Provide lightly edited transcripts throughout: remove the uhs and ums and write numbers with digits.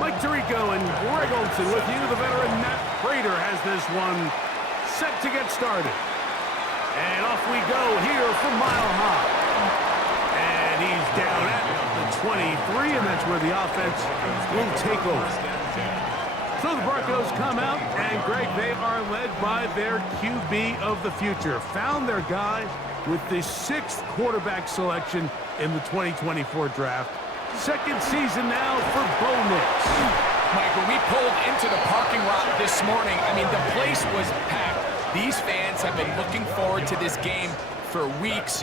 Mike Tirico and Greg Olson with you. The veteran Matt Prater has this one set to get started. And off we go here from Mile High. And he's down at the 23, and that's where the offense will take over. So the Broncos come out, and Greg, they are led by their QB of the future. Found their guy with the 6th quarterback selection in the 2024 draft. Second season now for Bo Nix. Mike, when we pulled into the parking lot this morning, I mean, the place was packed. These fans have been looking forward to this game for weeks.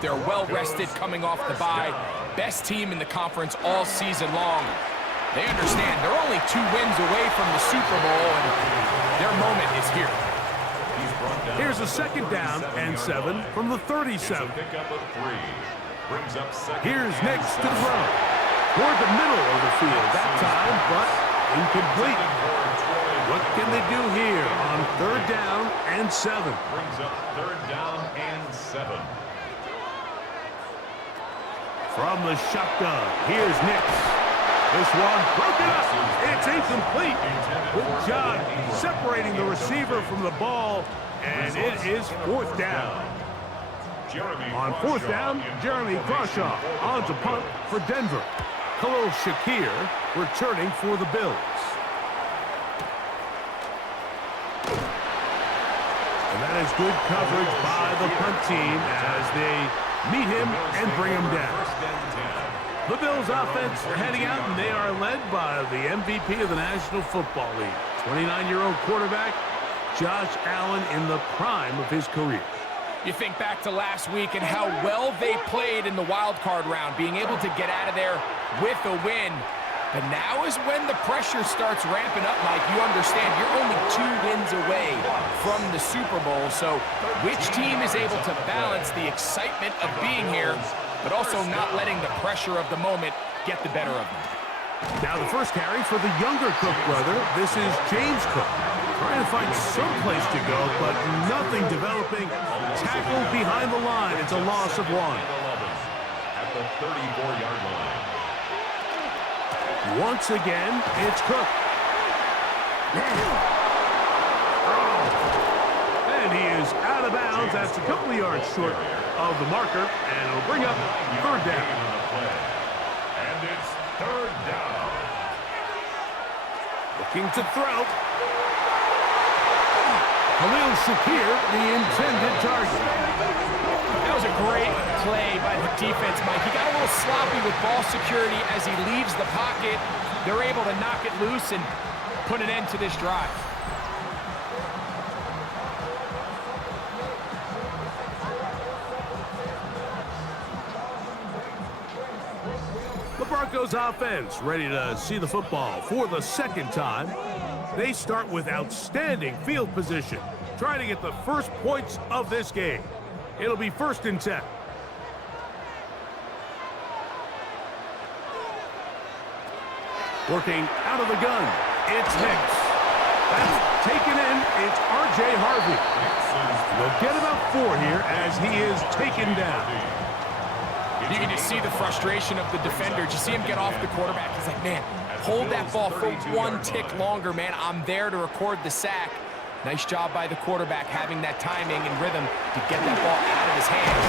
They're well-rested coming off the bye. Best team in the conference all season long. They understand they're only 2 wins away from the Super Bowl, and their moment is here. Here's a 2nd down and 7 from the 37. Here's Nix to the throw. Toward the middle of the field that time, but incomplete. What can they do here on 3rd down and 7? Brings up 3rd down and 7. From the shotgun, here's Nix. This one broken up. It's incomplete. Good job separating the receiver from the ball, and it is 4th down. On 4th down, Jeremy Crawshaw on to punt for Denver. Khalil Shakir returning for the Bills. And that is good coverage by the punt team as they meet him and bring him down. The Bills offense are heading out, and they are led by the MVP of the National Football League, 29-year-old quarterback Josh Allen in the prime of his career. You think back to last week and how well they played in the wild card round, being able to get out of there with a win. But now is when the pressure starts ramping up, Mike. You understand you're only 2 wins away from the Super Bowl. So which team is able to balance the excitement of being here, but also not letting the pressure of the moment get the better of them? Now the first carry for the younger Cook brother. This is James Cook. Trying to find some place to go, but nothing developing. Tackled behind the line. It's a loss of 1. At the 34-yard line. Once again, it's Cook. And he is out of bounds. That's a couple of yards short of the marker, and it'll bring up 3rd down. And it's 3rd down. Looking to throw. Khalil Shakir, the intended target. That was a great play by the defense, Mike. He got a little sloppy with ball security as he leaves the pocket. They're able to knock it loose and put an end to this drive. The Broncos offense ready to see the football for the 2nd time. They start with outstanding field position, trying to get the first points of this game. It'll be 1st and 10. Working out of the gun, it's Nix. That's taken in, it's R.J. Harvey. They'll get about 4 here as he is taken down. You can just see the frustration of the defender. Did you see him get off the quarterback? He's like, man, hold that ball for 1 tick longer, man. I'm there to record the sack. Nice job by the quarterback having that timing and rhythm to get that ball out of his hand.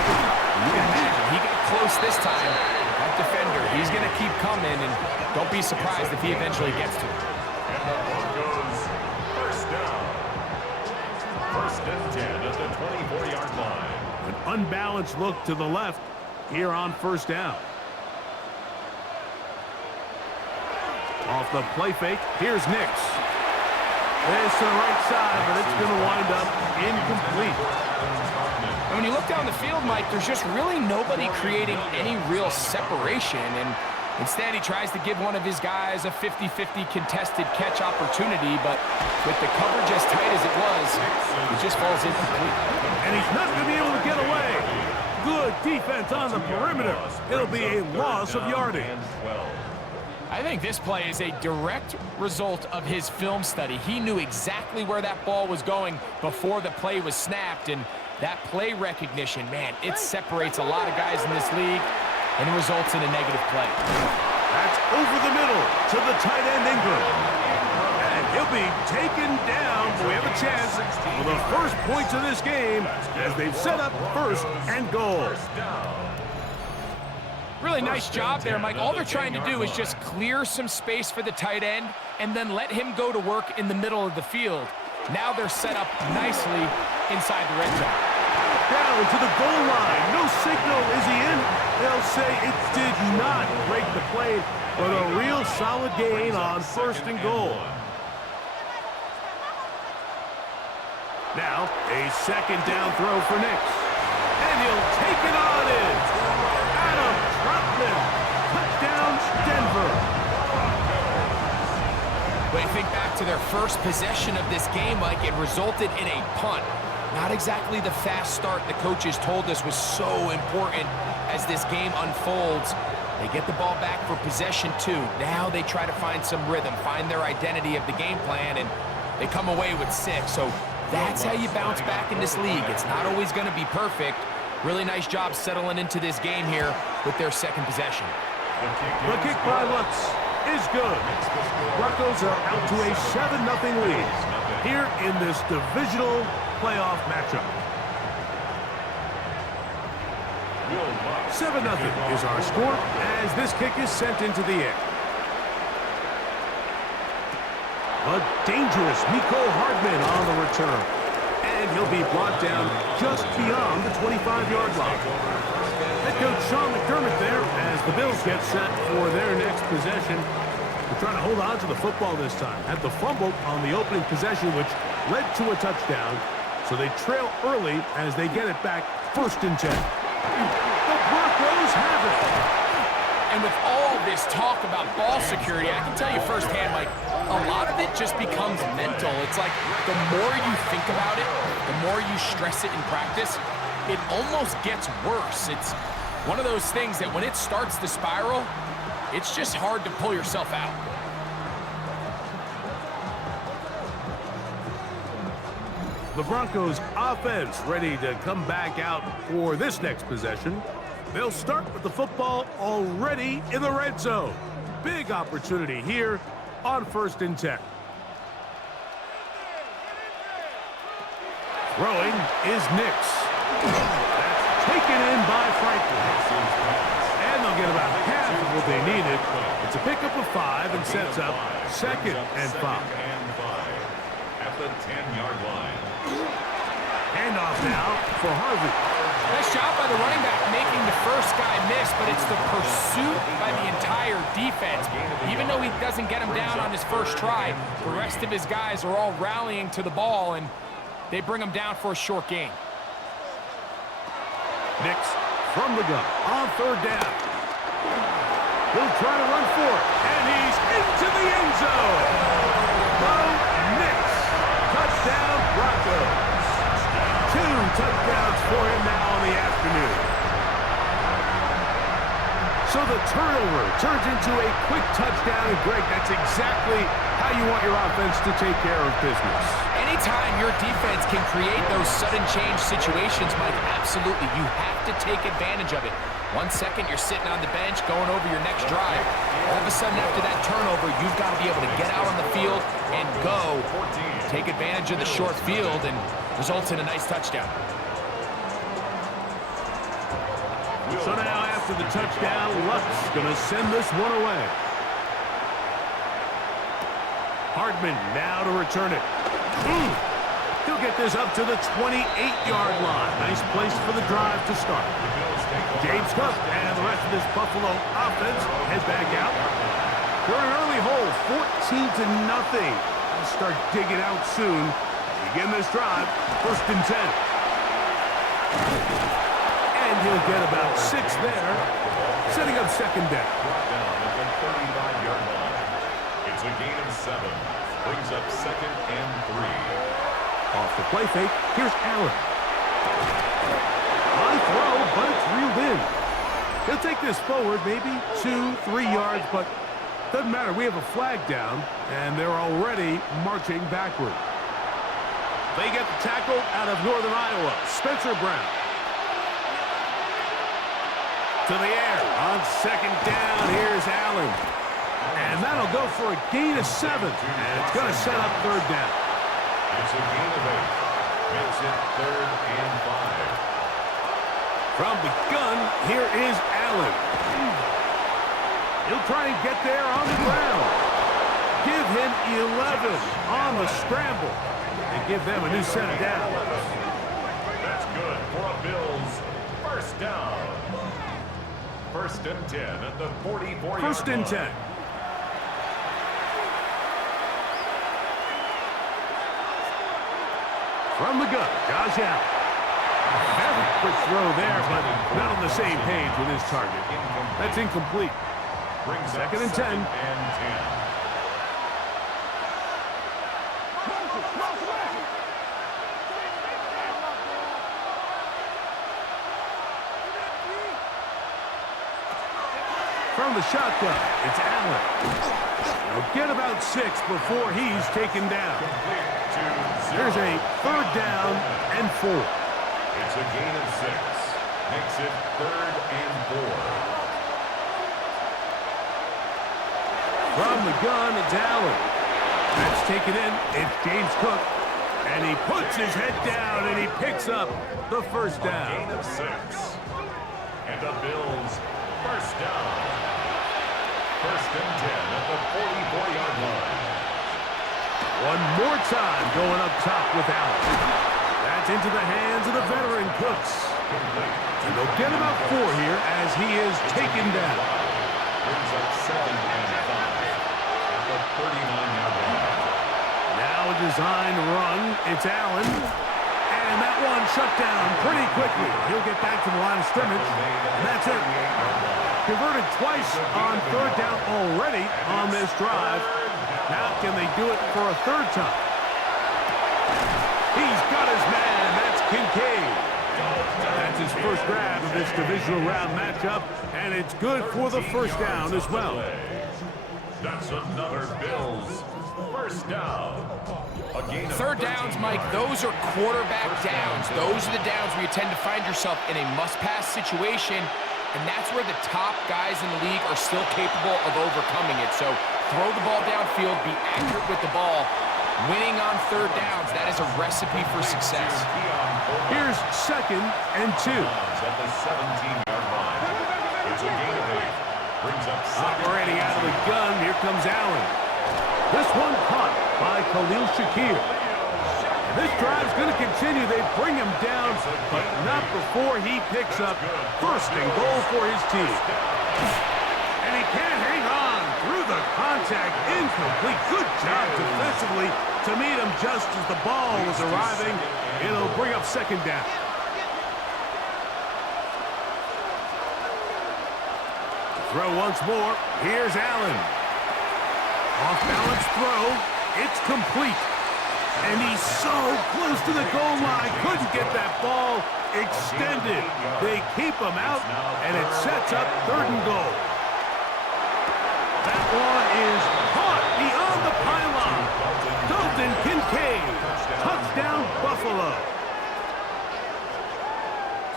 You can imagine, he got close this time. That defender, he's going to keep coming, and don't be surprised if he eventually gets to it. And the Broncos, 1st down. 1st and 10 at the 24-yard line. An unbalanced look to the left here on 1st down. Off the play fake, here's Nix. This to the right side, but it's going to wind up incomplete. And when you look down the field, Mike, there's just really nobody creating any real separation. And instead, he tries to give one of his guys a 50-50 contested catch opportunity. But with the coverage as tight as it was, it just falls incomplete. And he's not going to be able to get away. Good defense on the perimeter. It'll be a loss of yardage. I think this play is a direct result of his film study. He knew exactly where that ball was going before the play was snapped, and that play recognition, man, it separates a lot of guys in this league and results in a negative play. That's over the middle. to the tight end Ingram. And he'll be taken down. We have a chance for the first points of this game as they've set up first and goal. Really nice job there, Mike. All they're trying to do is just clear some space for the tight end and then let him go to work in the middle of the field. Now they're set up nicely inside the red zone. Down to the goal line. No signal. Is he in? They'll say it did not break the plane, but a real solid gain on first and goal. Now, a second down throw for Nix. And he'll take it on in. Adam Troutman. Touchdown, Denver. But you think back to their first possession of this game, Mike, it resulted in a punt. Not exactly the fast start the coaches told us was so important as this game unfolds. They get the ball back for possession 2. Now they try to find some rhythm, find their identity of the game plan, and they come away with 6. So that's how you bounce back in this league. It's not always going to be perfect. Really nice job settling into this game here with their second possession. The kick by Lutz is good. Broncos are out to a 7-0 lead here in this divisional playoff matchup. 7-0 is our score as this kick is sent into the air. A dangerous Miko Hardman on the return. And he'll be brought down just beyond the 25-yard line. Head coach Sean McDermott there as the Bills get set for their next possession. They're trying to hold on to the football this time. Had the fumble on the opening possession, which led to a touchdown. So they trail early as they get it back first and 10. The Broncos have it. And with all this talk about ball security, I can tell you firsthand, Mike, a lot of it just becomes mental. It's like the more you think about it, the more you stress it in practice, it almost gets worse. It's one of those things that when it starts to spiral, it's just hard to pull yourself out. The Broncos offense ready to come back out for this next possession. They'll start with the football already in the red zone. Big opportunity here on first and 10. Throwing is Nix. That's taken in by Franklin. And they'll get about half of what they needed. It's a pickup of 5 and sets up second and 5. At the 10-yard line. Handoff now for Harvey. Nice job by the running back making the first guy miss, but it's the pursuit by the entire defense. Even though he doesn't get him down on his first try, the rest of his guys are all rallying to the ball, and they bring him down for a short gain. Nix from the gun on third down. He'll try to run for it, and he's into the end zone. Bo Nix. Touchdown, Broncos. 2 touchdowns for him now in the afternoon. So the turnover turns into a quick touchdown, and Greg, that's exactly how you want your offense to take care of business. Anytime your defense can create those sudden change situations, Mike, absolutely, you have to take advantage of it. 1 second, you're sitting on the bench going over your next drive. All of a sudden, after that turnover, you've got to be able to get out on the field and go. Take advantage of the short field and results in a nice touchdown. So now after the touchdown, Lutz going to send this one away. Hardman now to return it. He'll get this up to the 28-yard line. Nice place for the drive to start. James Cook and the rest of this Buffalo offense head back out. They're in an early hole, 14-0. They'll start digging out soon. Begin this drive, first and 10. And he'll get about 6 there, setting up second down. At the 35-yard line. It's a gain of 7. Brings up second and 3. Off the play fake, here's Allen. High throw, but it's reeled in. He'll take this forward, maybe 2-3 yards, but doesn't matter. We have a flag down, and they're already marching backward. They get the tackle out of Northern Iowa, Spencer Brown. To the air on second down, here's Allen. And that'll go for a gain of 7. And it's going to set up third down. It's a gain of 8. Makes it 3rd and 5. From the gun, here is Allen. He'll try and get there on the ground. Give him 11 on the scramble. And give them a new set of downs. That's good for a Bills first down. 1st and 10 at the 44-yard line. 1st and 10. From the gun, Josh Allen. Very quick throw there, but not on the same page with his target. That's incomplete. Brings 2nd and 10. And 10. From the shotgun, it's Allen. He'll get about 6 before he's taken down. There's a 3rd down and 4. It's a gain of 6. Makes it 3rd and 4. From the gun, it's Allen. That's taken in. It's James Cook. And he puts his head down and he picks up the 1st down. Gain of 6. And the Bills first down. 1st and 10 at the 44-yard line. One more time going up top with Allen. That's into the hands of the veteran Cooks. And they'll get about 4 here as he is taken down. Brings up 7 and 5 at the 39-yard line. Now a designed run. It's Allen. And that one shut down pretty quickly. He'll get back to the line of scrimmage. And that's it. Converted twice on 3rd down already on this drive. Now can they do it for a 3rd time? He's got his man. That's Kincaid. That's his first grab of this divisional round matchup, and it's good for the 1st down as well. That's another Bills first down. 3rd downs, Mike, those are quarterback downs. Those are the downs where you tend to find yourself in a must-pass situation, and that's where the top guys in the league are still capable of overcoming it. So throw the ball downfield, be accurate with the ball. Winning on 3rd downs, that is a recipe for success. Here's 2nd and 2. At the 17-yard line. It's a gain of 8. Brings up 2nd. Operating out of the gun, here comes Allen. This one caught by Khalil Shakir. This drive's going to continue. They bring him down, but not before he picks up 1st and goal for his team. And he can't hang on through the contact. Incomplete. Good job defensively to meet him just as the ball was arriving. It'll bring up 2nd down. Throw once more. Here's Allen. Off-balance throw. It's complete. And he's so close to the goal line. Couldn't get that ball extended. They keep him out, and it sets up 3rd and goal. That one is caught beyond the pylon. Dalton Kincaid. Touchdown, Buffalo.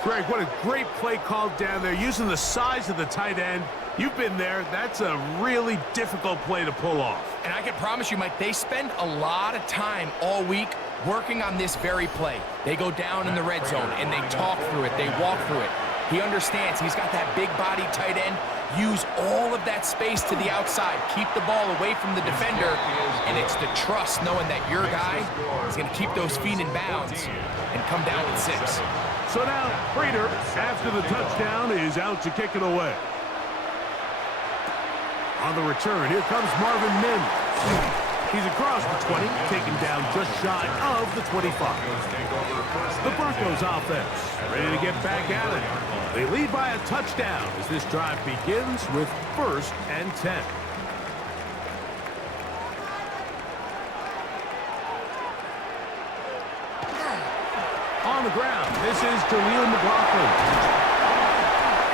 Greg, what a great play call down there, using the size of the tight end. You've been there. That's a really difficult play to pull off. And I can promise you, Mike, they spend a lot of time all week working on this very play. They go down in the red zone, and they talk through it. They walk through it. He understands he's got that big body tight end. Use all of that space to the outside. Keep the ball away from the defender, and it's the trust knowing that your guy is going to keep those feet in bounds and come down with 6. So now, Prater, after the touchdown, is out to kick it away. On the return, here comes Marvin Mims. He's across the 20, taken down just shy of the 25. The Broncos offense ready to get back at it. They lead by a touchdown as this drive begins with 1st and 10. On the ground, this is Jaleel McLaughlin.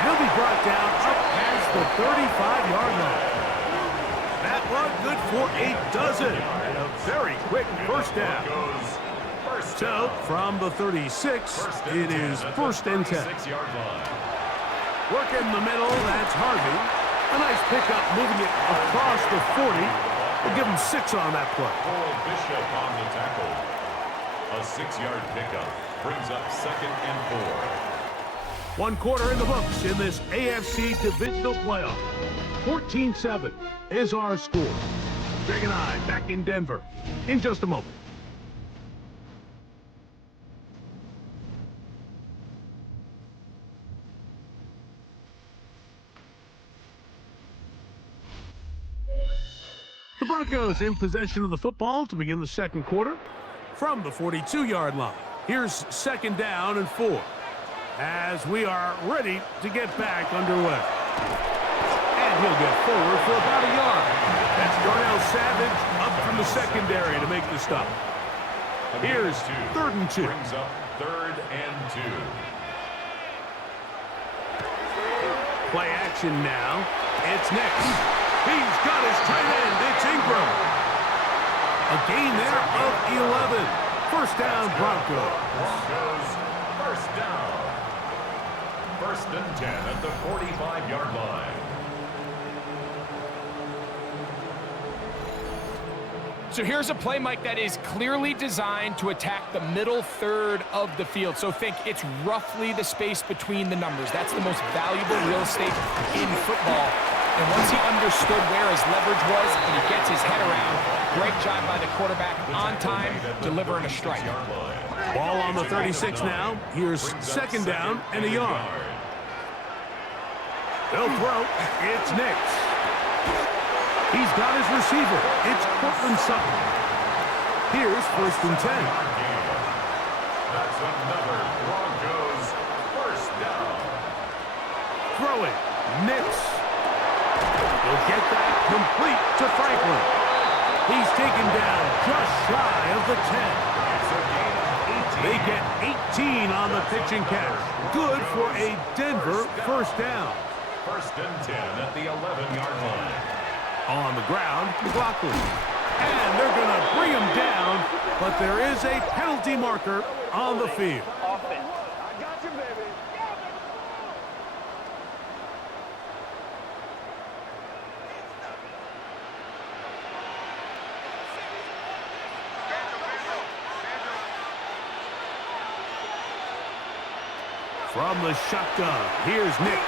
He'll be brought down up past the 35-yard line. That one good for a dozen. And a very quick 1st down. So, from the 36, it is 1st and 10. Work in the middle, that's Harvey. A nice pickup, moving it across the 40. We'll give him 6 on that play. Cole Bishop on the tackle. A 6-yard pickup brings up 2nd and 4. 1 quarter in the books in this AFC Divisional playoff. 14-7 is our score. Greg and I back in Denver in just a moment. The Broncos in possession of the football to begin the 2nd quarter from the 42-yard line. Here's 2nd down and 4 as we are ready to get back underway. And he'll get forward for about a yard. That's Darnell Savage up from the secondary to make the stop. Here's 3rd and 2. Brings up 3rd and 2. Play action now. It's next. He's got his tight end. It's Ingram. A gain there of 11. 1st down, Broncos. Broncos, 1st down. 1st and 10 at the 45-yard line. So here's a play, Mike, that is clearly designed to attack the middle third of the field. So think it's roughly the space between the numbers. That's the most valuable real estate in football. And once he understood where his leverage was and he gets his head around, great job by the quarterback on time, delivering a strike. Ball on the 36 now. Here's 2nd down and a yard. They'll throw. It's Nix. He's got his receiver. It's Cortland Sutton. Here's 1st and 10. That's another Broncos 1st down. Throwing. Nix. He'll get that complete to Franklin. He's taken down just shy of the 10. They get 18 on the pitch and catch. Good for a Denver 1st down. 1st and 10 at the 11-yard line. On the ground, McLaughlin. And they're going to bring him down, but there is a penalty marker on the field. I got you, baby. From the shotgun, here's Nix.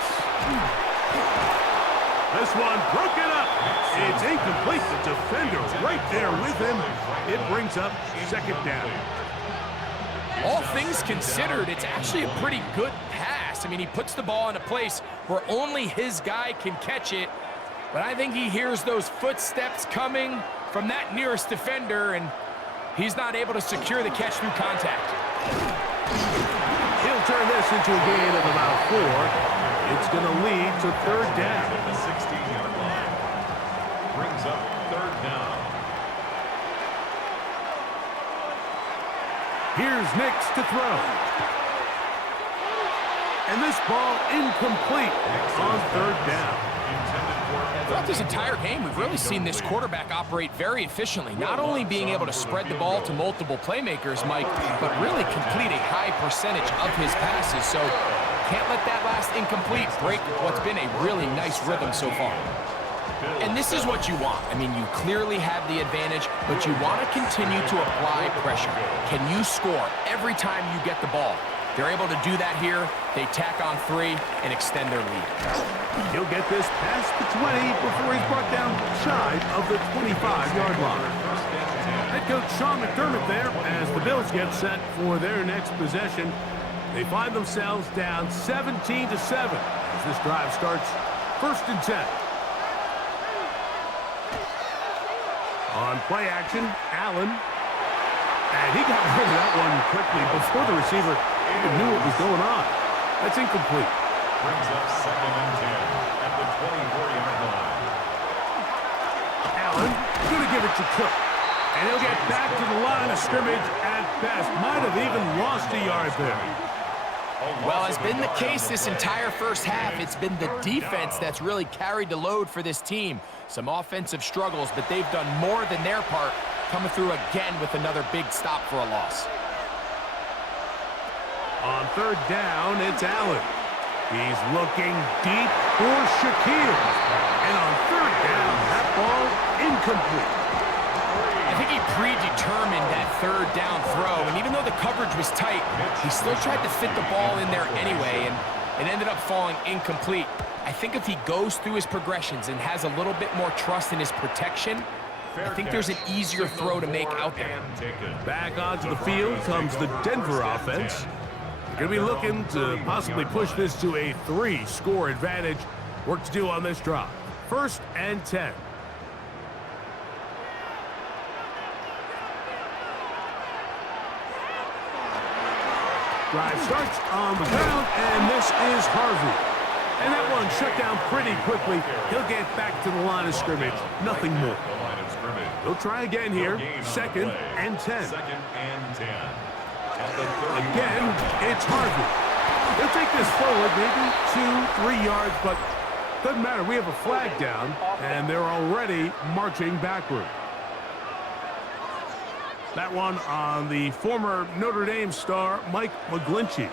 This one broken up. It's incomplete. The defender right there with him. It brings up 2nd down. All things considered, it's actually a pretty good pass. I mean, he puts the ball in a place where only his guy can catch it. But I think he hears those footsteps coming from that nearest defender, and he's not able to secure the catch through contact. He'll turn this into a gain of about 4. It's going to lead to 3rd down. At the 16-yard line. Brings up 3rd down. Here's Nix to throw. And this ball incomplete on 3rd down. Throughout this entire game, we've really seen this quarterback operate very efficiently, not only being able to spread the ball to multiple playmakers, Mike, but really complete a high percentage of his passes. So can't let that last incomplete break what's been a really nice rhythm so far. And this is what you want. I mean, you clearly have the advantage, but you want to continue to apply pressure. Can you score every time you get the ball? They're able to do that here. They tack on 3 and extend their lead. He'll get this past the 20 before he's brought down shy of the 25-yard line. Head coach Sean McDermott there as the Bills get set for their next possession. They find themselves down 17-7 as this drive starts 1st and 10. On play action, Allen. And he got rid of that one quickly before the receiver even knew what was going on. That's incomplete. Brings up 2nd and 10 at the 24-yard line. Allen going to give it to Cook. And he'll get back to the line of scrimmage at best. Might have even lost a yard there. Well, as been the case this entire 1st half, it's been the defense that's really carried the load for this team. Some offensive struggles, but they've done more than their part, coming through again with another big stop for a loss. On 3rd down, it's Allen. He's looking deep for Shaquille. And on third down, that ball incomplete. I think he predetermined that third down throw, and even though the coverage was tight, he still tried to fit the ball in there anyway, and it ended up falling incomplete. I think if he goes through his progressions and has a little bit more trust in his protection, I think there's an easier throw to make out there. Back onto the field comes the Denver offense. They're going to be looking to possibly push this to a 3-score advantage. Work to do on this drive. 1st and 10. Drive starts on the ground, and this is Harvey. And that one shut down pretty quickly. He'll get back to the line of scrimmage. Nothing more. He'll try again here. 2nd and 10. Again, it's Harvey. He'll take this forward maybe 2-3 yards, but doesn't matter. We have a flag down, and they're already marching backward. That one on the former Notre Dame star, Mike McGlinchey.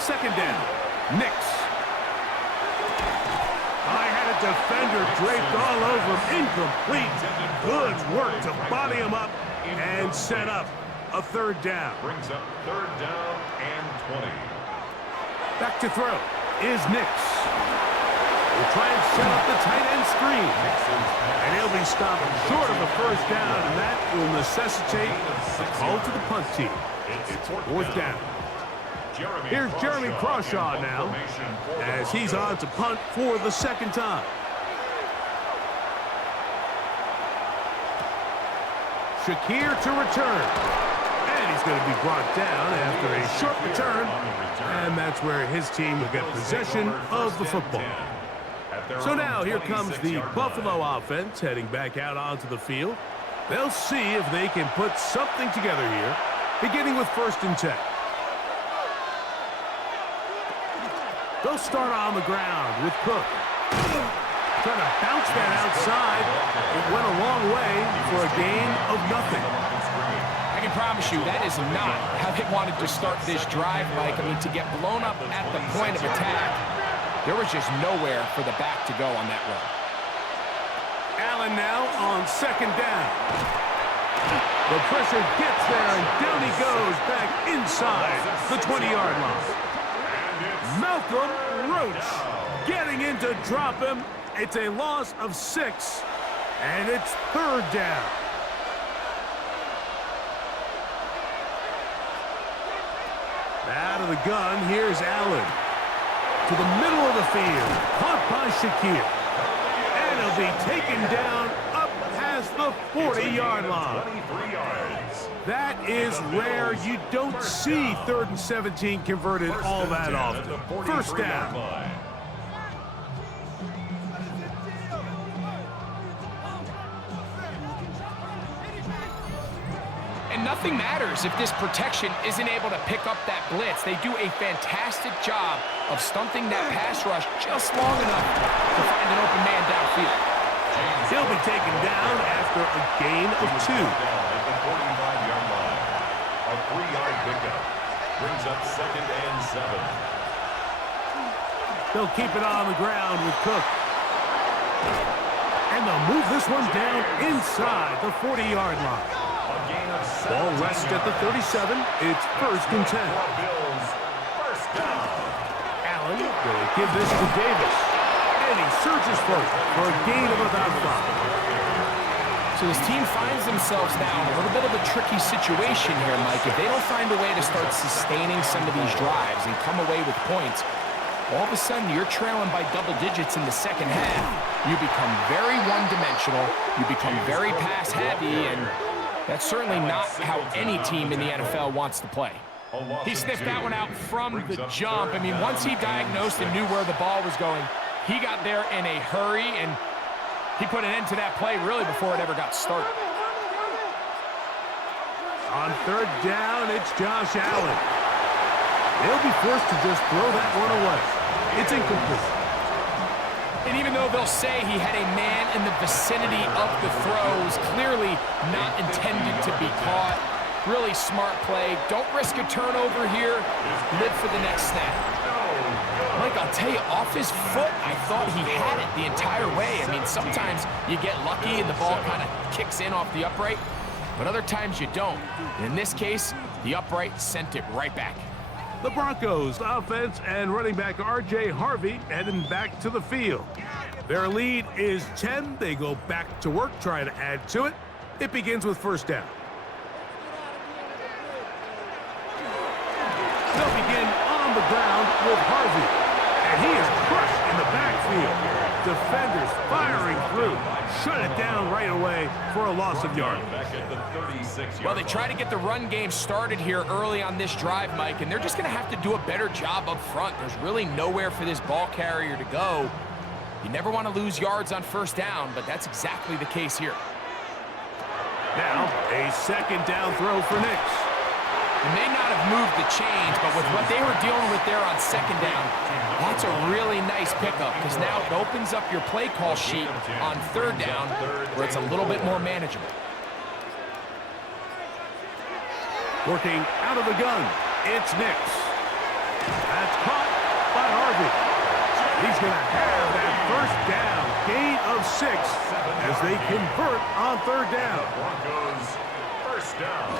2nd down. Nix. I had a defender draped all over him. Incomplete. Good work to body him up and set up a 3rd down. Brings up 3rd down and 20. Back to throw is Nix. We'll try and set up the tight end screen. And he'll be stopped short of a 1st down, and that will necessitate a call to the punt team. It's 4th down. Here's Jeremy Crawshaw now, as he's on to punt for the 2nd time. Shakir to return. And he's going to be brought down after a short return. And that's where his team will get possession of the football. So now here comes the Buffalo offense heading back out onto the field. They'll see if they can put something together here, beginning with 1st and 10. They'll start on the ground with Cook. Trying to bounce that outside. It went a long way for a gain of nothing. I can promise you that is not how they wanted to start this drive, Mike. I mean, to get blown up at the point of attack, there was just nowhere for the back to go on that run. Allen now on 2nd down. The pressure gets there, and down he goes back inside the 20-yard line. Malcolm Roach getting in to drop him. It's a loss of 6, and it's 3rd down. Out of the gun, here's Allen. To the middle of the field, caught by Shakir. And he'll be taken down up past the 40-yard line. That is rare. You don't see 3rd and 17 converted all that often. 1st down. And nothing matters if this protection isn't able to pick up that blitz. They do a fantastic job of stunting that pass rush just long enough to find an open man downfield. He'll be taken down after a gain of 2. At the 45-yard line. A 3-yard pickup. Brings up 2nd and 7. They'll keep it on the ground with Cook. And they'll move this one down inside the 40-yard line. Ball rests at the 37. It's 1st and 10. Allen will give this to Davis. And he surges forward for a gain of about 5. So this team finds themselves now in a little bit of a tricky situation here, Mike. If they don't find a way to start sustaining some of these drives and come away with points, all of a sudden you're trailing by double digits in the 2nd half. You become very one-dimensional. You become very pass-heavy, and that's certainly not how any team in the NFL wants to play. He sniffed that one out from the jump. I mean, once he diagnosed and knew where the ball was going, he got there in a hurry, and he put an end to that play really before it ever got started. On 3rd down, it's Josh Allen. They'll be forced to just throw that one away. It's incomplete. And even though they'll say he had a man in the vicinity of the throws, clearly not intended to be caught. Really smart play. Don't risk a turnover here. Live for the next snap. Mike, I'll tell you, off his foot, I thought he had it the entire way. I mean, sometimes you get lucky and the ball kind of kicks in off the upright, but other times you don't. And in this case, the upright sent it right back. The Broncos offense and running back R.J. Harvey heading back to the field. Their lead is 10. They go back to work, trying to add to it. It begins with first down. They'll begin on the ground with Harvey. And he is crushed in the backfield. Defenders firing through. Shut it down right away for a loss of yardage. Well, they try to get the run game started here early on this drive, Mike, and they're just going to have to do a better job up front. There's really nowhere for this ball carrier to go. You never want to lose yards on first down, but that's exactly the case here. Now, a second down throw for Nix. They may not have moved the chains, but with what they were dealing with there on second down, that's a really nice pickup because now it opens up your play call sheet on third down where it's a little bit more manageable. Working out of the gun, it's Nix. That's caught by Harvey. He's going to have that first down, gain of 6 as they convert on third down. Broncos first down.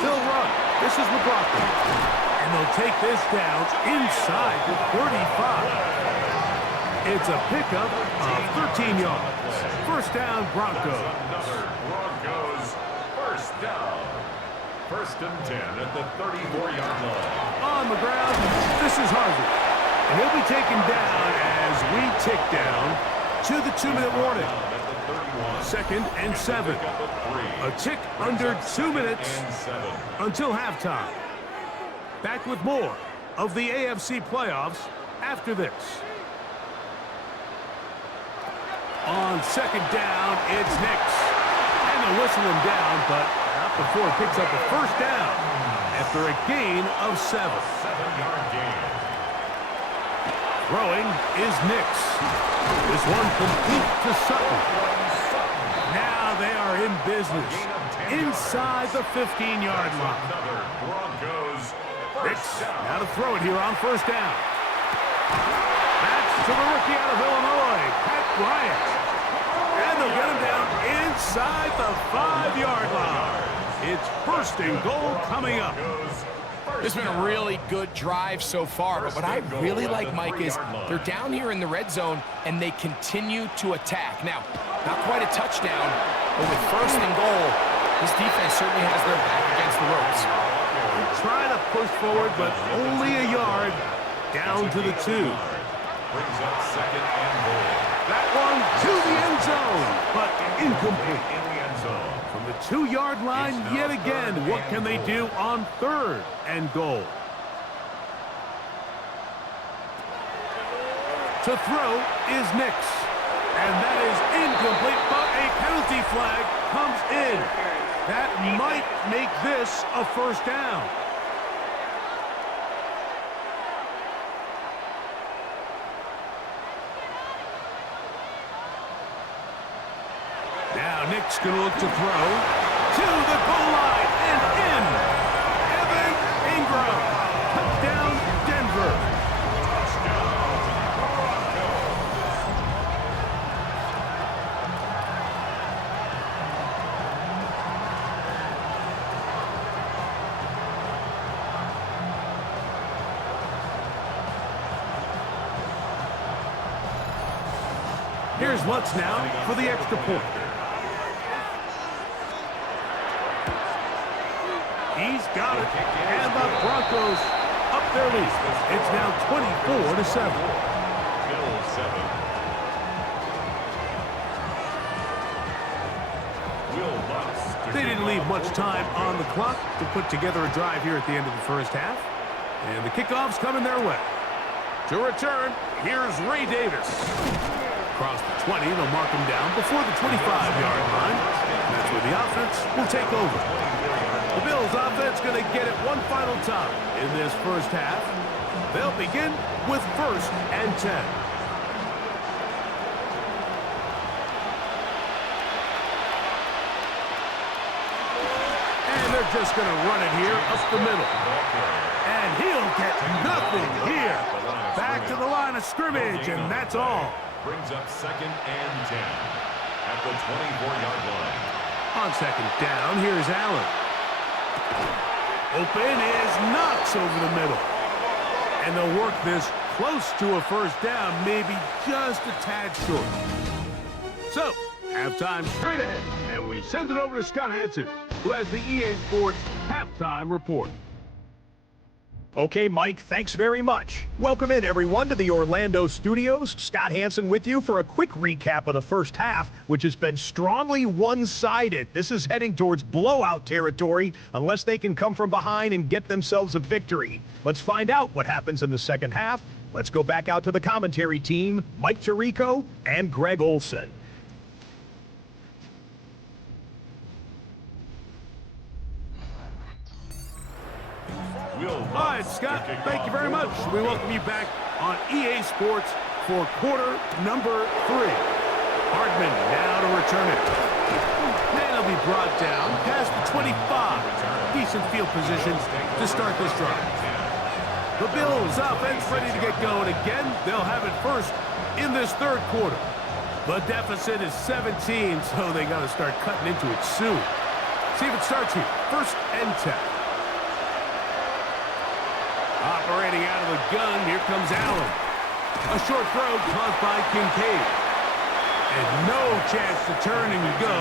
They'll run. This is the Broncos. And they'll take this down inside the 35. It's a pickup of 13 yards. First down, Broncos. Another Broncos first down. First and 10 at the 34-yard line. On the ground, this is Harvey. And he'll be taken down as we tick down to the 2-minute warning. Second and 7. A tick under 2 minutes until halftime. Back with more of the AFC playoffs after this. On second down, it's Nix. And they'll whistle him down, but not before he picks up the first down after a gain of 7. 7-yard gain. Throwing is Nix. This one complete to Sutton. Now they are in business inside the 15-yard line. Another Broncos Nix first down. now to throw it here on first down. That's to the rookie out of Illinois, Pat Bryant. And they'll get him down inside the 5-yard line. It's first and goal coming up. It's been a really good drive so far, but what I really like, Mike, is they're down here in the red zone, and they continue to attack. Now, not quite a touchdown, but with first and goal, this defense certainly has their back against the ropes. Trying to push forward, but only a yard down to the 2. Brings up second and goal. That one to the end zone, but incomplete. In the end zone. From the 2-yard line yet again, what can they do on third and goal? To throw is Nix. And that is incomplete, but a penalty flag comes in. That might make this a first down. Now Nick's going to look to throw to the goal line and in. Evan Ingram. Touchdown, Denver. Here's Lutz now for the extra point. He's got it, and the Broncos up their lead. It's now 24-7. Bill 7. Will Lutz. They didn't leave much time on the clock to put together a drive here at the end of the first half. And the kickoff's coming their way. To return, here's Ray Davis. Across the 20, they'll mark him down before the 25-yard line. That's where the offense will take over. The Bills offense going to get it one final time in this first half. They'll begin with first and 10. And they're just going to run it here up the middle. And he'll get nothing here. Back to the line of scrimmage, and that's all. Brings up 2nd and 10 at the 24-yard line. On 2nd down, here's Allen. Open is Knox over the middle. And they'll work this close to a first down, maybe just a tad short. So, halftime straight ahead, and we send it over to Scott Hansen, who has the EA Sports halftime report. Okay, Mike, thanks very much. Welcome in, everyone, to the Orlando studios. Scott Hansen with you for a quick recap of the first half, which has been strongly one-sided. This is heading towards blowout territory unless they can come from behind and get themselves a victory. Let's find out what happens in the second half. Let's go back out to the commentary team, Mike Tirico and Greg Olson. All right, Scott, thank you very much. We welcome you back on EA Sports for quarter number 3. Hardman now to return it. And he'll be brought down past the 25. Decent field position to start this drive. The Bills offense ready to get going again. They'll have it first in this third quarter. The deficit is 17, so they got to start cutting into it soon. See if it starts here. 1st and 10. Operating out of the gun, here comes Allen. A short throw caused by Kincaid. And no chance to turn and go.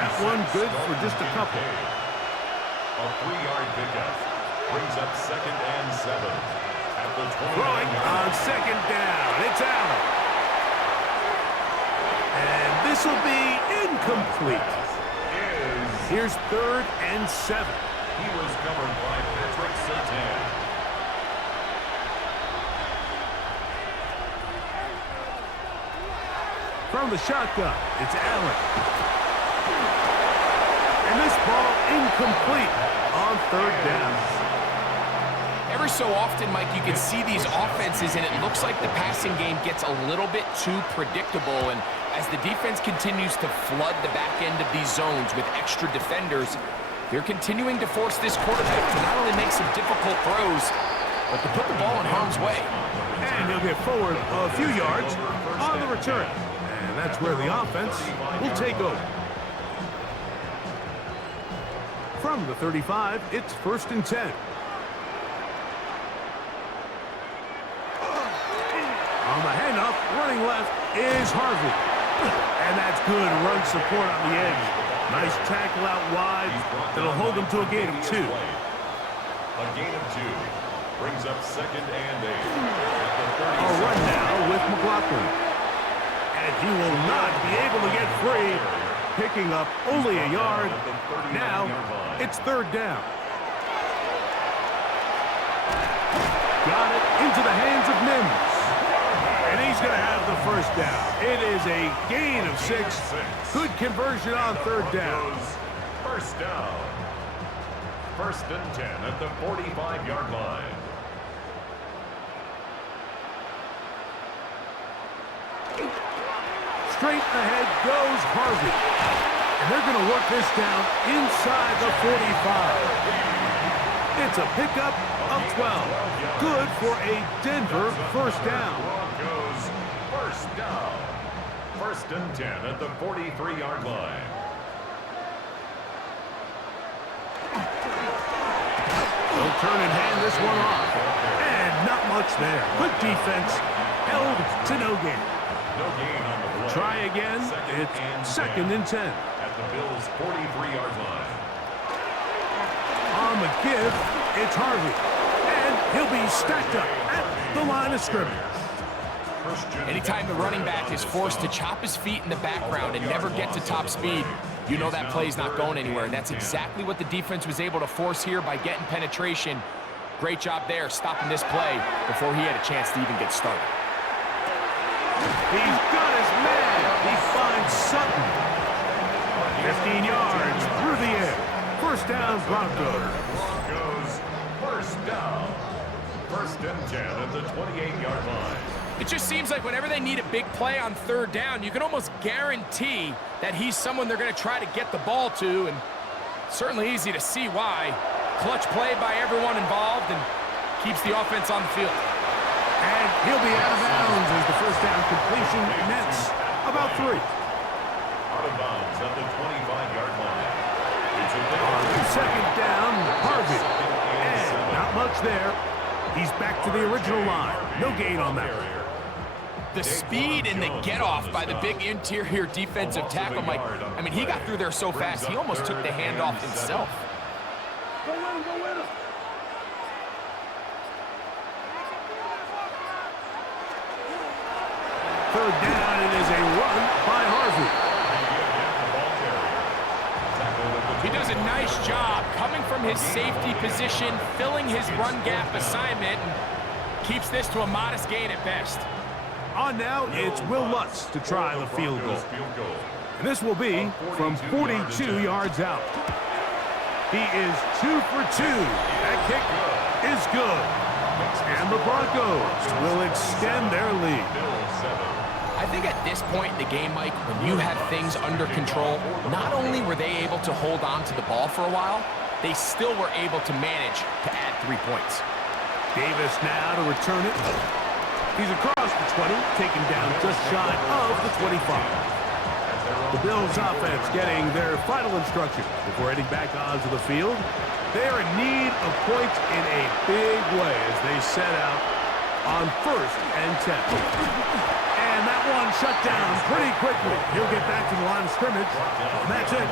That one good for just a couple. A 3-yard pickup brings up 2nd and 7 at the 20. Throwing on 2nd down. It's Allen. And this will be incomplete. Here's 3rd and 7. He was covered by Patrick Surtain. From the shotgun, it's Allen. And this ball incomplete on 3rd down. Every so often, Mike, you can see these offenses, and it looks like the passing game gets a little bit too predictable. And as the defense continues to flood the back end of these zones with extra defenders, they're continuing to force this quarterback to not only make some difficult throws, but to put the ball in harm's way. And he'll get forward a few yards on the return. And that's where the offense will take over. From the 35, it's 1st and 10. On the handoff, running left is Harvey. And that's good run support on the edge. Nice tackle out wide that'll hold them to a gain of 2. A gain of 2 brings up 2nd and 8. A run now with McLaughlin. And he will not be able to get free, picking up only a yard. Now it's 3rd down. Got it into the hands of Mims. And he's going to have the 1st down. It is a gain of 6. Good conversion on 3rd down. 1st down. 1st and 10 at the 45-yard line. Straight ahead goes Harvey. And they're going to work this down inside the 45. It's a pickup of 12. Good for a Denver 1st down. Broncos 1st down. 1st and 10 at the 43-yard line. They'll turn and hand this one off. And not much there. Good defense. Held to no gain. No gain on the play. Try again. It's 2nd and 10. At the Bills' 43-yard line. On the give, it's Harvey. And he'll be stacked up at the line of scrimmage. Anytime the running back is forced to chop his feet in the background and never get to top speed, you know that play's not going anywhere. And that's exactly what the defense was able to force here by getting penetration. Great job there, stopping this play before he had a chance to even get started. He's got his man. He finds Sutton. 15 yards through the air. 1st down, Broncos. Broncos 1st down. 1st and 10 at the 28-yard line. It just seems like whenever they need a big play on 3rd down, you can almost guarantee that he's someone they're going to try to get the ball to, and certainly easy to see why. Clutch play by everyone involved, and keeps the offense on the field. And he'll be out of bounds as the first down completion nets about 3. Out of bounds at the 25-yard line. It's a On second down, Harvey. And not much there. He's back to the original line. No gain on that one. The speed and the get-off by the big interior defensive tackle, Mike. I mean, he got through there so fast, he almost took the handoff himself. Go win him, go win him. Third down, it is a run by Harvey. He does a nice job coming from his safety position, filling his run gap assignment, and keeps this to a modest gain at best. On now, it's Will Lutz to try the field goal. And this will be from 42 yards out. He is 2 for 2. That kick is good. And the Broncos will extend their lead. I think at this point in the game, Mike, when you have things under control, not only were they able to hold on to the ball for a while, they still were able to manage to add 3 points. Davis now to return it. He's across the 20, taken down just shy of the 25. The Bills offense getting their final instructions before heading back onto the field. They're in need of points in a big way as they set out on 1st and 10. And that one shut down pretty quickly. He'll get back to the line of scrimmage, and that's it.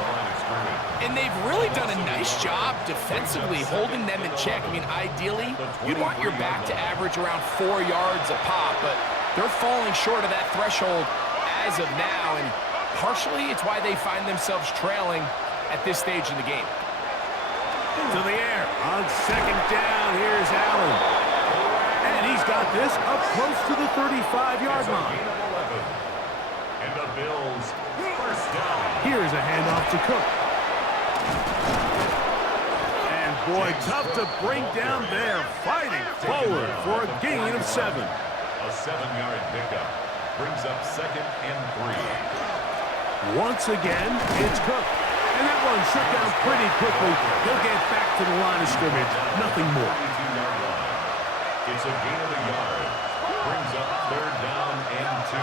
And they've really done a nice job defensively holding them in check. I mean, ideally, you'd want your back to average around 4 yards a pop, but they're falling short of that threshold as of now, and partially it's why they find themselves trailing at this stage in the game. To the air on second down. Here's Allen. And he's got this up close to the 35-yard line. And the Bills first down. Here's a handoff to Cook. And boy, tough to bring down there. Fighting forward for a gain of 7. A 7-yard pickup brings up 2nd and 3. Once again, it's Cook. And that one shut down pretty quickly. He'll get back to the line of scrimmage. Nothing more. 32-yard line. It's a gain of a yard. Brings up 3rd down and 2.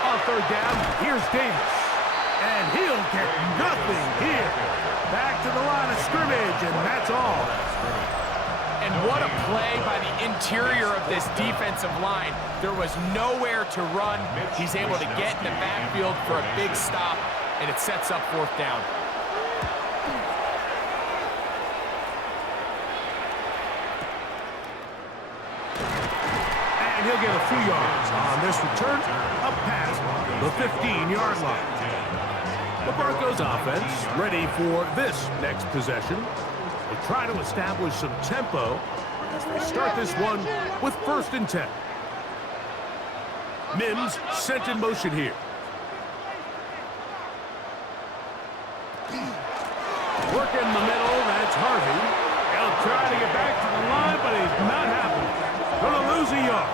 On 3rd down, here's Davis. And he'll get nothing here. Back to the line of scrimmage, and that's all. And what a play by the interior of this defensive line. There was nowhere to run. He's able to get in the backfield for a big stop, and it sets up 4th down. And he'll get a few yards on this return up past the 15-yard line. The Broncos offense ready for this next possession. They'll try to establish some tempo as they start this one with 1st and 10. Mims sent in motion here. Work in the middle, that's Harvey. He'll try to get back to the line, but he's not happening. Gonna lose a yard.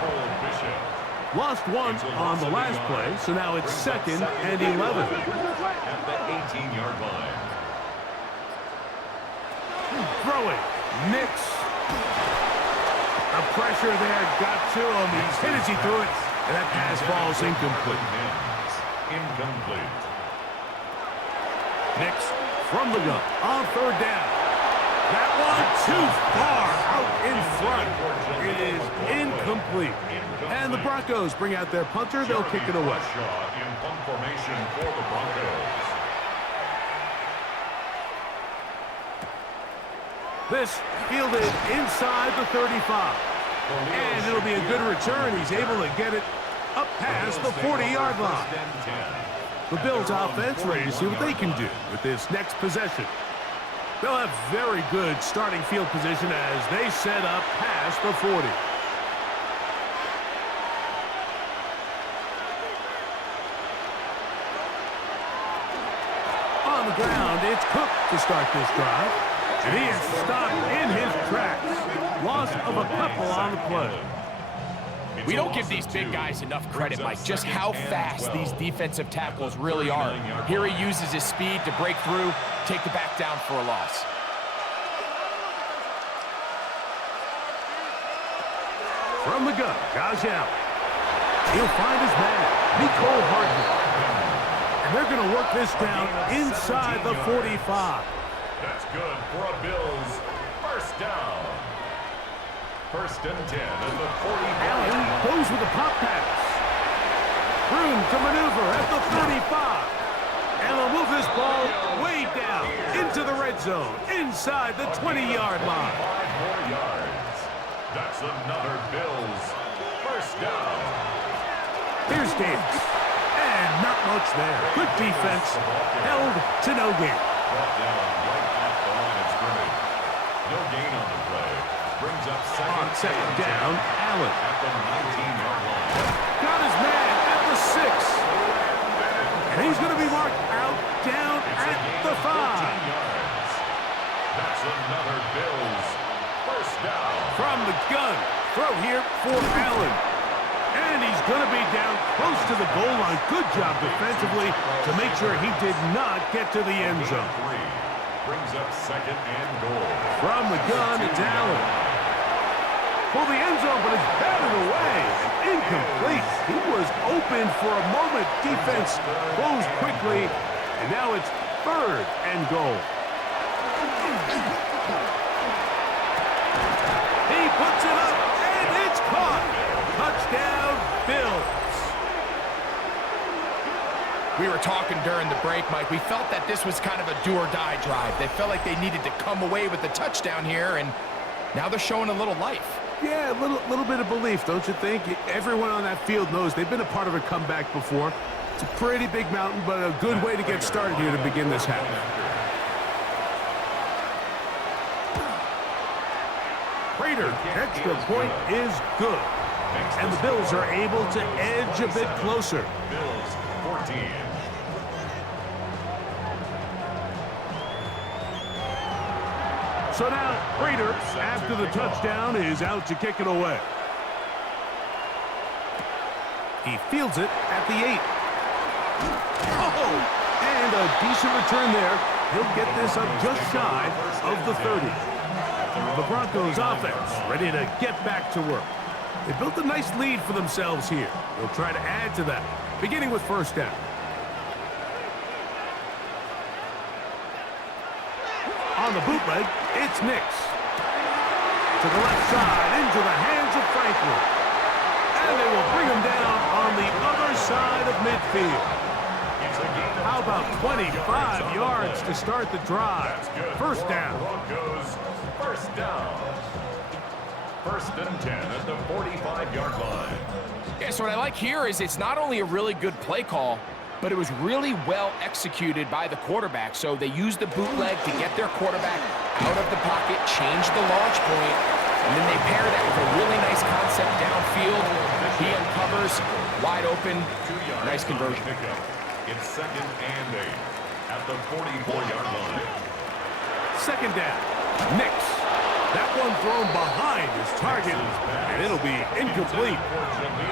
Lost 1 on the last play, so now it's 2nd and 11. At the 18-yard line. Throwing, Nix. The pressure there got to him. He's hit as he threw it, and that pass falls incomplete. Incomplete. Nix from the gun on 3rd down. That one too far out in front. It is incomplete. And the Broncos bring out their punter. They'll kick it away. In punt formation for the Broncos. This fielded inside the 35. And it'll be a good return. He's able to get it up past the 40-yard line. The Bills offense ready to see what they can do with this next possession. They'll have very good starting field position as they set up past the 40. On the ground, it's Cook to start this drive. And he is stopped in his tracks. Loss of a couple on the play. We don't give these big guys enough credit, Mike, just how fast these defensive tackles really are. Here he uses his speed to break through, take the back down for a loss. From the gun, Josh Allen. He'll find his man, Nicole Hartman. And they're going to work this down inside the 45. That's good for a Bills first down. First and 10 at the 45. Allen goes with a pop pass. Room to maneuver at the 35. And they'll move this ball way down into the red zone, inside the 20-yard line. 5 more yards. That's another Bills first down. Here's Davis. And not much there. Good defense. Held to no gain. Brought down right at the line of scrimmage. No gain on the play. Brings up second down, Allen. At the 19-yard line. Got his man at the 6. And he's going to be marked out down at the 5. Yards. That's another Bills first down. From the gun. Throw here for Allen. And he's going to be down close to the goal line. Good job defensively to make sure he did not get to the end zone. Brings up second and goal. From the gun, it's Allen. For the end zone, but it's batted away. Incomplete. He was open for a moment. Defense closed quickly. And now it's third and goal. He puts it up, and it's caught. Touchdown, Bills. We were talking during the break, Mike. We felt that this was kind of a do-or-die drive. They felt like they needed to come away with the touchdown here, and now they're showing a little life. Yeah, a little bit of belief, don't you think? Everyone on that field knows they've been a part of a comeback before. It's a pretty big mountain, but a good way to get started here to begin this half. Prater, extra point is good. And the Bills are able to edge a bit closer. Bills 14. So now, Prater, after the touchdown, is out to kick it away. He fields it at the 8. Oh, and a decent return there. He'll get this up just shy of the 30. The Broncos offense ready to get back to work. They built a nice lead for themselves here. They'll try to add to that, beginning with first down. On the bootleg, it's Nix. To the left side, into the hands of Franklin. And they will bring him down on the other side of midfield. How about 25 yards to start the drive? First down. Broncos first down. First and 10 at the 45-yard line. Yeah, so what I like here is it's not only a really good play call, but it was really well executed by the quarterback. So they used the bootleg to get their quarterback out of the pocket, change the launch point, and then they pair that with a really nice concept downfield. He uncovers, wide open, nice conversion. It's second and 8 at the 44-yard line. Second down. Nix. That one thrown behind his target, and it'll be incomplete.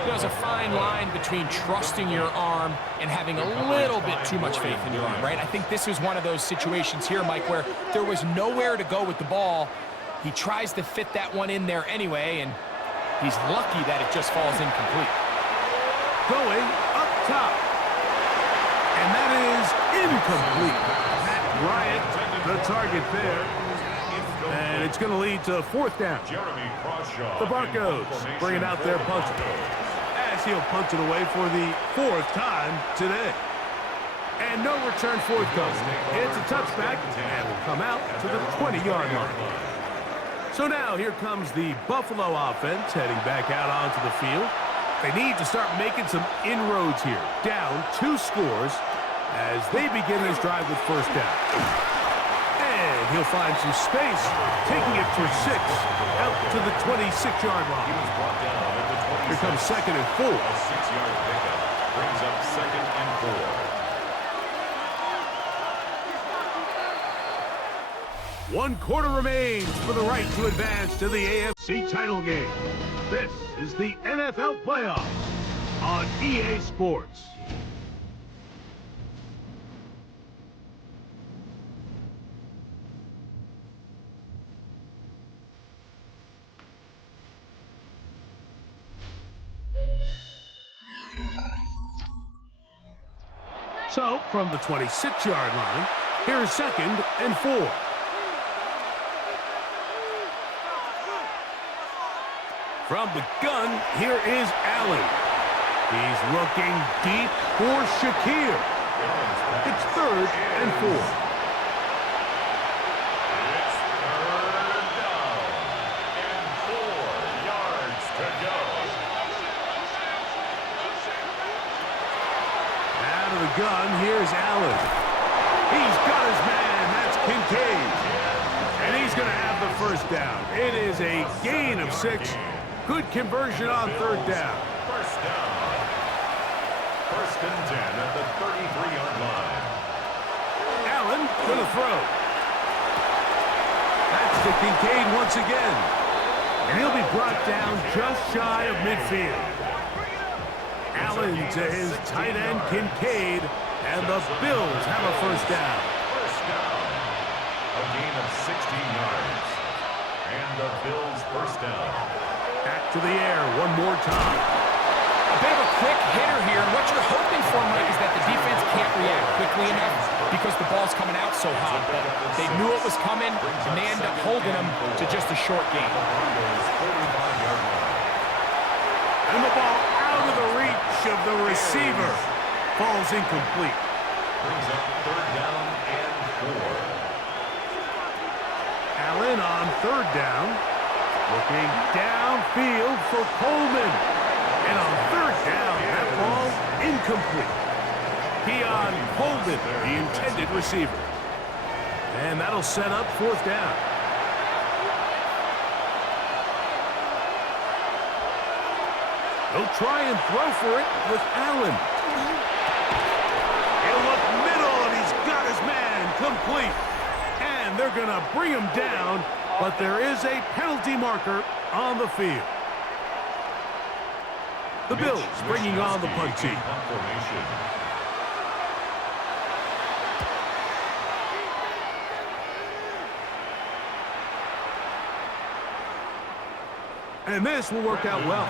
There's a fine line between trusting your arm and having a little bit too much faith in your arm, right? I think this was one of those situations here, Mike, where there was nowhere to go with the ball. He tries to fit that one in there anyway, and he's lucky that it just falls incomplete. Going up top. And that is incomplete. Matt Bryant, the target there. And it's going to lead to fourth down. The Broncos bringing out their punter, as he'll punch it away for the fourth time today. And no return forthcoming. It's a touchback and will come out to the 20-yard line. So now here comes the Buffalo offense heading back out onto the field. They need to start making some inroads here. Down 2 scores as they begin this drive with first down. And he'll find some space, taking it for 6 out to the 26-yard line. Here comes second and 4. A 6-yard pickup brings up second and 4. 1 quarter remains for the right to advance to the AFC title game. This is the NFL playoffs on EA Sports. So, from the 26-yard line, here's 2nd and 4. From the gun, here is Allen. He's looking deep for Shakir. It's 3rd and 4. It's 3rd down and 4 yards to go. Out of the gun, here's Allen. He's got his man. That's Kincaid. And he's going to have the 1st down. It is a gain of 6. Good conversion on 3rd down. 1st down. 1st and 10 at the 33-yard line. Allen for the throw. That's to Kincaid once again. And he'll be brought down just shy of midfield. Allen to his tight end Kincaid, and the Bills have a 1st down. 1st down. A gain of 16 yards. And the Bills' 1st down. Back to the air one more time. A bit of a quick hitter here, and what you're hoping for, Mike, is that the defense can't react quickly enough because the ball's coming out so hot. But they knew it was coming, and they end up holding them to just a short game. And the ball out of the reach of the receiver. Falls incomplete. Brings up 3rd down and 4. Allen on 3rd down. Looking downfield for Coleman. And on 3rd down, that ball incomplete. Keon Coleman, the intended receiver. And that'll set up 4th down. He'll try and throw for it with Allen. He'll look middle, and he's got his man complete. And they're going to bring him down, but there is a penalty marker on the field. The Bills bringing on the punt team. And this will work out well.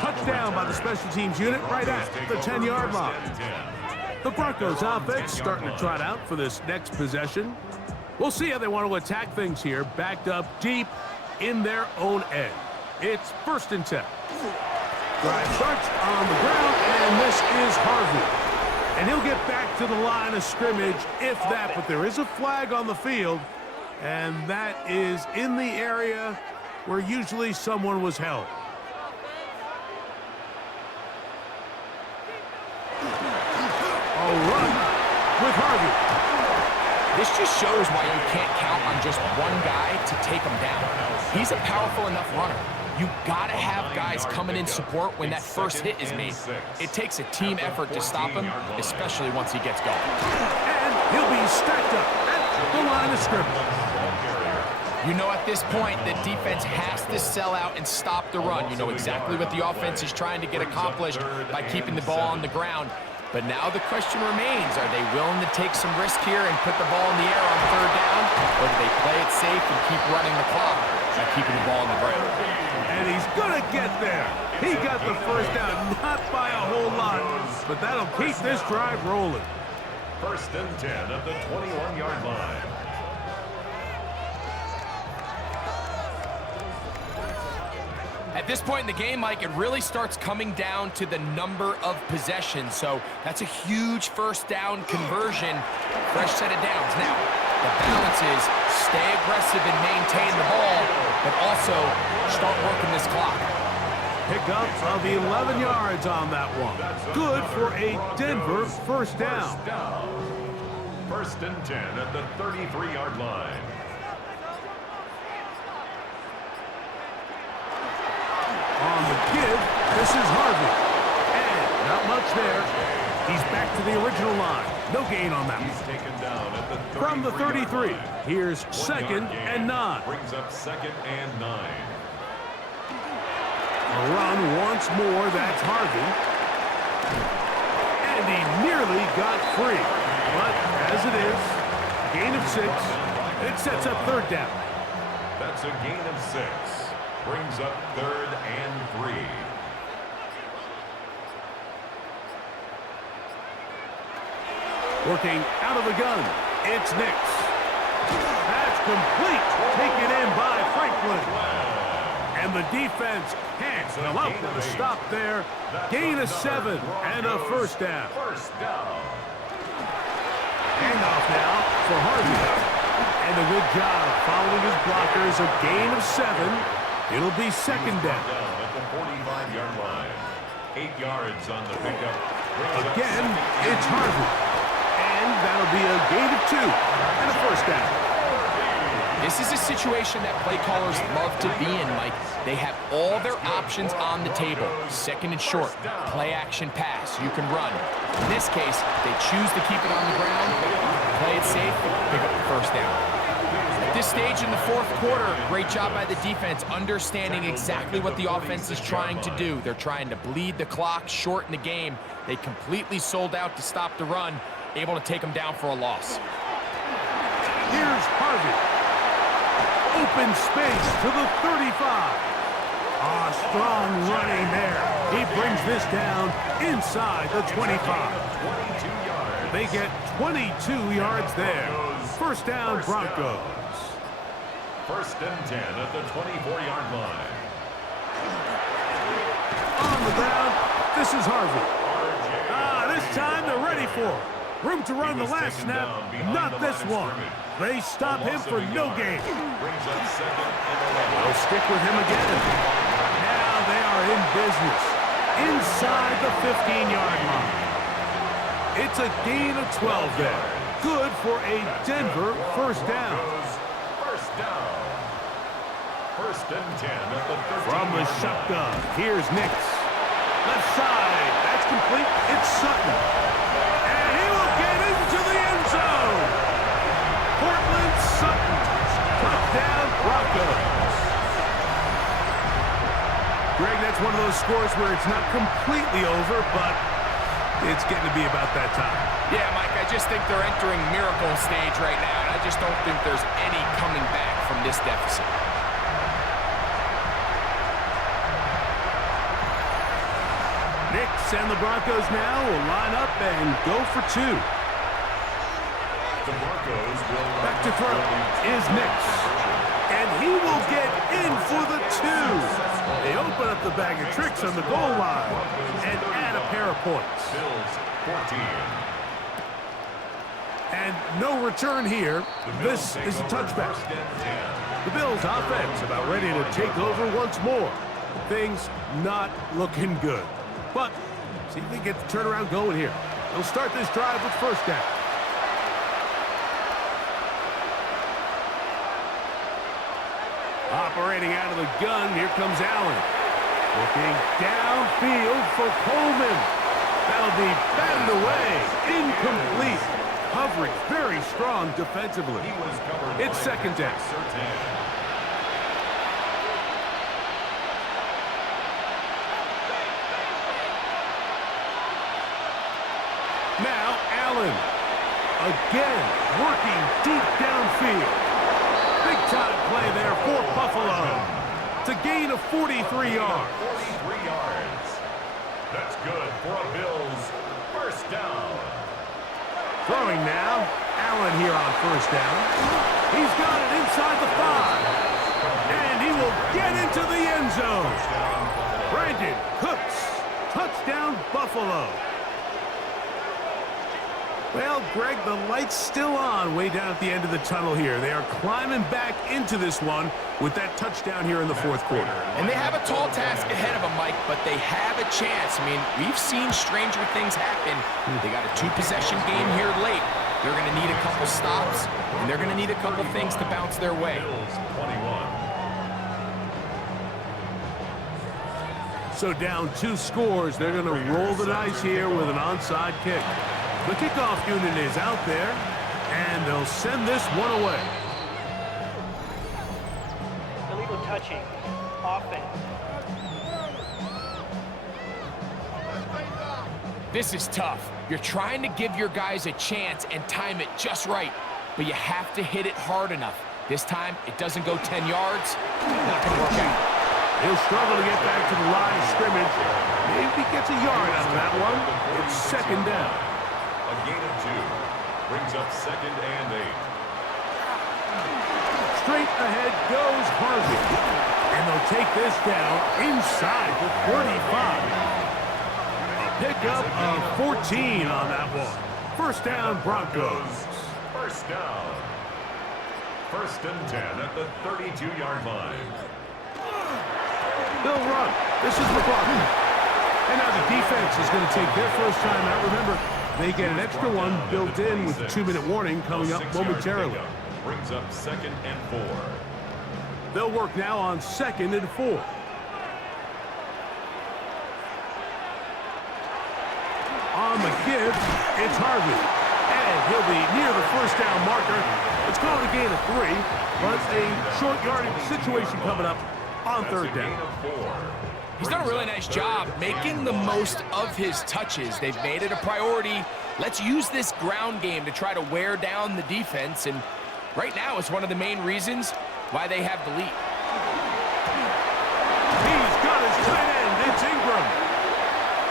Touchdown by the special teams unit right at the 10-yard line. The Broncos offense starting to trot out for this next possession. We'll see how they want to attack things here, backed up deep in their own end. It's 1st and 10. Drive starts on the ground, and this is Harvey. And he'll get back to the line of scrimmage if that, but there is a flag on the field, and that is in the area where usually someone was held. A run with Harvey. This just shows why you can't count on just one guy to take him down. He's a powerful enough runner. You gotta have guys coming in support when that first hit is made. It takes a team effort to stop him, especially once he gets going. And he'll be stacked up at the line of scrimmage. You know at this point the defense has to sell out and stop the run. You know exactly what the offense is trying to get accomplished by keeping the ball on the ground. But now the question remains, are they willing to take some risk here and put the ball in the air on 3rd down? Or do they play it safe and keep running the clock by keeping the ball on the ground? And he's going to get there. He got the 1st down, not by a whole lot, but that'll keep this drive rolling. 1st and 10 at the 21-yard line. At this point in the game, Mike, it really starts coming down to the number of possessions. So that's a huge 1st down conversion. Fresh set of downs. Now, the balance is stay aggressive and maintain the ball, but also start working this clock. Pickup of 11 yards on that one. Good for a Denver 1st down. 1st and 10 at the 33-yard line. On the give, this is Harvey. And not much there. He's back to the original line. No gain on that. He's taken down at the 33. From the 33, here's 2nd and 9. Brings up 2nd and 9. A run once more, that's Harvey. And he nearly got free. But as it is, gain of 6. It sets up 3rd down. That's a gain of 6. Brings up 3rd and 3. Working out of the gun, it's Nix. That's complete. Taken in by Franklin. And the defense can't come up with a stop there. Gain of 7 and a first down. Handoff now for Harvey. And a good job following his blockers. A gain of 7. It'll be second down. At the 45-yard line. 8 yards on the pickup. Again, it's Harvey. And that'll be a gain of 2 and a first down. This is a situation that play callers love to be in, Mike. They have all their options on the table. Second and short, play action pass. You can run. In this case, they choose to keep it on the ground, play it safe, pick up the first down. At this stage in the fourth quarter, great job by the defense understanding exactly what the offense is trying to do. They're trying to bleed the clock, shorten the game. They completely sold out to stop the run, able to take them down for a loss. Here's Harvey. Open space to the 35. Strong running there. He brings this down inside the 25. They get 22 yards there. First down, Broncos. First and 10 at the 24-yard line. On the ground, this is Harvey. This time they're ready for it. Room to run the last snap, not this one. They stop him for no gain. They'll stick with him again. Now they are in business. Inside the 15-yard line. It's a gain of 12 there. Good for a Denver first down. First down. First and 10 at the 13. From the shotgun, here's Nix. Left side, that's complete. It's Sutton. And he will get into the end zone. Portland Sutton. Touchdown, Broncos. Greg, that's one of those scores where it's not completely over, but it's getting to be about that time. Yeah, Mike, I just think they're entering miracle stage right now, and I just don't think there's any coming back from this deficit. Nix and the Broncos now will line up and go for 2. The Broncos will back to throw is Nix. And he will get in for the 2. They open up the bag of tricks on the goal line and add a pair of points. Bills 14. And no return here. This is a touchback. The Bills offense about ready to take over once more. Things not looking good. But see if they get the turnaround going here. They'll start this drive with first down. Operating out of the gun, here comes Allen. Looking downfield for Coleman. That'll be batted away. Incomplete. Hovering very strong defensively. It's second down. Now Allen. Again, working deep downfield. Big-time play there for Buffalo. It's a gain of 43 yards. 43 yards. That's good for a Bills first down. Throwing now. Allen here on first down. He's got it inside the 5. And he will get into the end zone. Brandon Cooks. Touchdown, Buffalo. Well, Greg, the light's still on way down at the end of the tunnel here. They are climbing back into this one with that touchdown here in the fourth quarter. And they have a tall task ahead of them, Mike, but they have a chance. I mean, we've seen stranger things happen. They got a 2-possession game here late. They're going to need a couple stops, and they're going to need a couple things to bounce their way. Bills 21. So down 2 scores, they're going to roll the dice here with an onside kick. The kickoff unit is out there, and they'll send this one away. Illegal touching. Offense. This is tough. You're trying to give your guys a chance and time it just right, but you have to hit it hard enough. This time, it doesn't go 10 yards. Not going to work out. He'll struggle to get back to the line of scrimmage. Maybe gets a yard out of that one. It's second down. A gain of 2. Brings up 2nd and 8. Straight ahead goes Harvey. And they'll take this down inside the 35. A pickup of 14 on that one. First down, Broncos. First down. 1st and 10 at the 32-yard line. They'll run. This is McLaughlin. And now the defense is going to take their first time out. Remember, they get an extra one built in with the 2-minute warning coming up momentarily. Brings up 2nd and 4. They'll work now on 2nd and 4. On the give, it's Harvey. And he'll be near the first down marker. It's called a gain of 3, but a short yardage situation coming up on 3rd down. He's done a really nice job making the most of his touches. They've made it a priority. Let's use this ground game to try to wear down the defense, and right now it's one of the main reasons why they have the lead. He's got his tight end. It's Ingram.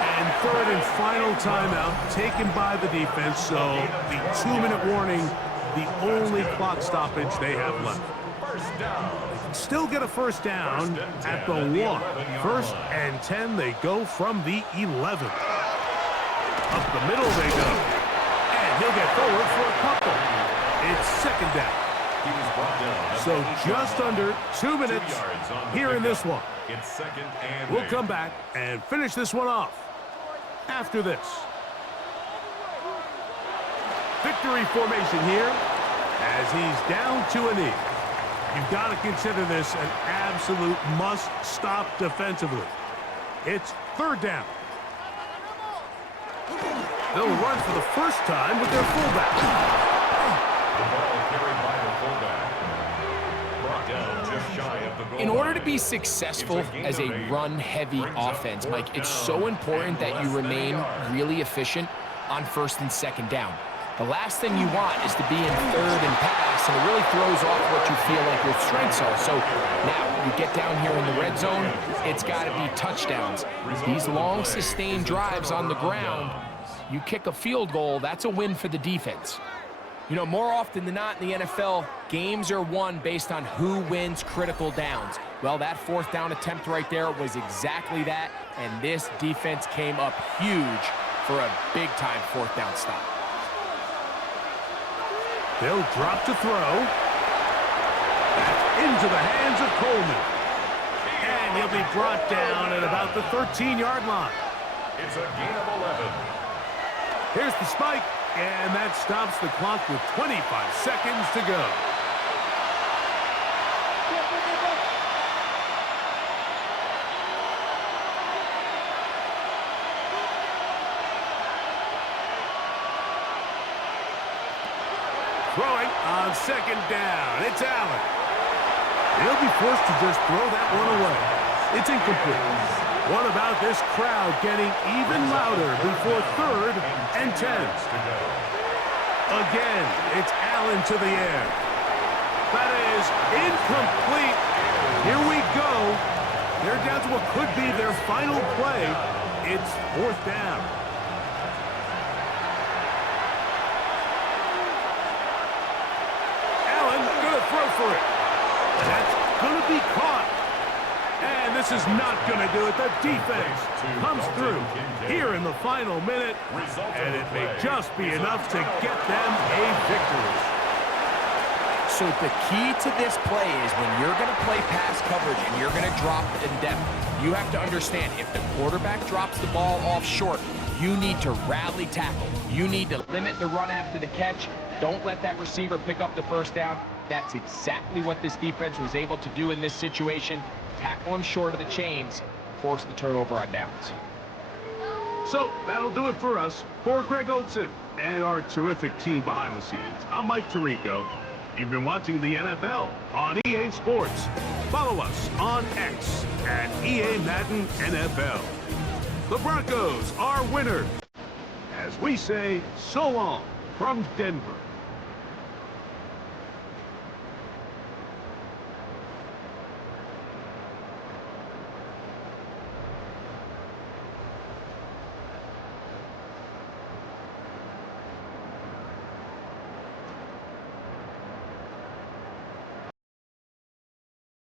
And 3rd and final timeout taken by the defense, so the 2-minute warning, the only clock stoppage they have left. First down. Still get a first down at the 1. 1st and 10, they go from the 11. Up the middle they go. And he'll get forward for a couple. It's 2nd down. He was brought down. So just under 2 minutes here in this one. It's 2nd and We'll 8. come back and finish this one off after this. Victory formation here as he's down to a knee. You've got to consider this an absolute must-stop defensively. It's 3rd down. They'll run for the first time with their fullback. The ball carried by the fullback. Brought down just shy of the goal In order to line. be successful as a run-heavy offense, Mike, it's so important that you remain really efficient on 1st and 2nd down. The last thing you want is to be in 3rd and pass, and it really throws off what you feel like your strengths are. So now you get down here in the red zone, it's got to be touchdowns. These long, sustained drives on the ground, you kick a field goal, that's a win for the defense. You know, more often than not in the NFL, games are won based on who wins critical downs. Well, that 4th down attempt right there was exactly that, and this defense came up huge for a big-time 4th down stop. They'll drop to throw. That's into the hands of Coleman. And he'll be brought down at about the 13-yard line. It's a gain of 11. Here's the spike, and that stops the clock with 25 seconds to go. Throwing on 2nd down. It's Allen. He'll be forced to just throw that one away. It's incomplete. What about this crowd getting even louder before 3rd and 10? Again, it's Allen to the air. That is incomplete. Here we go. They're down to what could be their final play. It's 4th down. Allen gonna throw for it. That's gonna be caught. And this is not going to do it. The defense comes through here in the final minute, and it may just be enough to get them a victory. So the key to this play is when you're going to play pass coverage and you're going to drop in depth, you have to understand if the quarterback drops the ball off short, you need to rally tackle. You need to limit the run after the catch. Don't let that receiver pick up the first down. That's exactly what this defense was able to do in this situation. Tackle him short of the chains, force the turnover on downs. So that'll do it for us. For Greg Olson and our terrific team behind the scenes, I'm Mike Tirico. You've been watching the NFL on EA Sports. Follow us on X at EA Madden NFL. The Broncos are winners. As we say, so long from Denver.